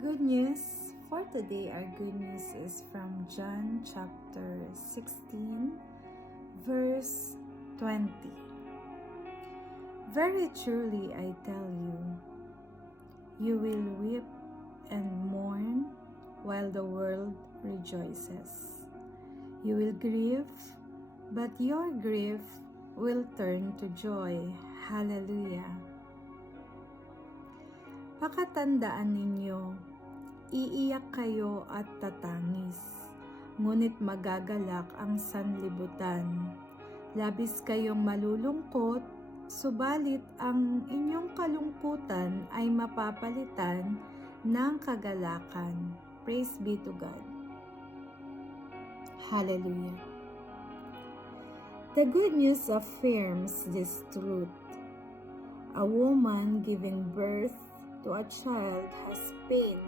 Good news for today. Our good news is from John chapter 16, verse 20. Very truly I tell you, you will weep and mourn while the world rejoices. You will grieve, but your grief will turn to joy. Hallelujah. Pakatandaan ninyo, iiyak kayo at tatangis, ngunit magagalak ang sanlibutan. Labis kayong malulungkot, subalit ang inyong kalungkutan ay mapapalitan ng kagalakan. Praise be to God. Hallelujah. The good news affirms this truth. A woman giving birth to a child has pain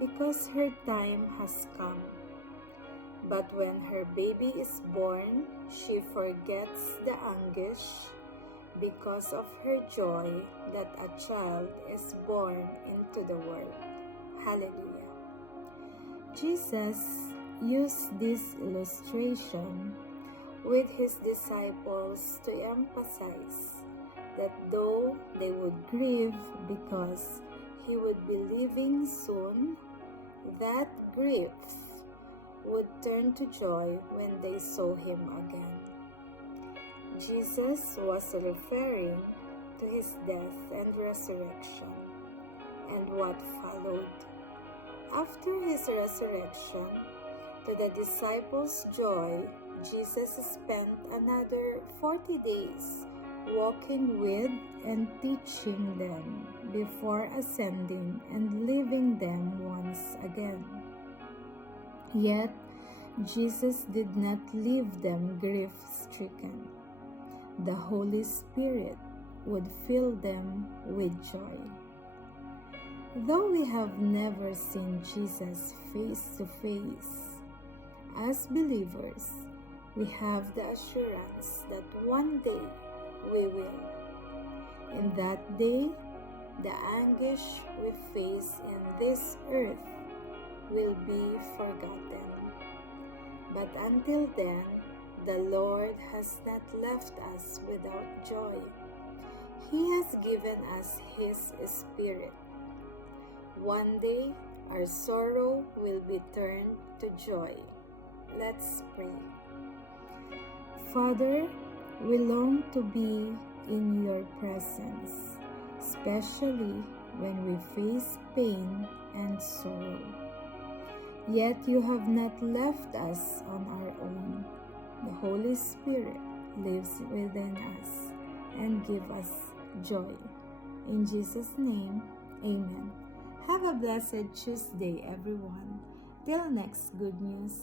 because her time has come. But when her baby is born, she forgets the anguish because of her joy that a child is born into the world. Hallelujah. Jesus used this illustration with his disciples to emphasize that though they would grieve because he would be leaving soon, that grief would turn to joy when they saw him again. Jesus was referring to his death and resurrection and what followed. After his resurrection, to the disciples' joy, Jesus spent another 40 days walking with and teaching them before ascending and leaving them once again. Yet, Jesus did not leave them grief-stricken. The Holy Spirit would fill them with joy. Though we have never seen Jesus face to face, as believers, we have the assurance that one day we will. In that day, the anguish we face in this earth will be forgotten. But until then, the Lord has not left us without joy. He has given us His Spirit. One day, our sorrow will be turned to joy. Let's pray. Father, we long to be in your presence, especially when we face pain and sorrow. Yet you have not left us on our own. The Holy Spirit lives within us and gives us joy. In Jesus' name, amen. Have a blessed Tuesday, everyone. Till next good news.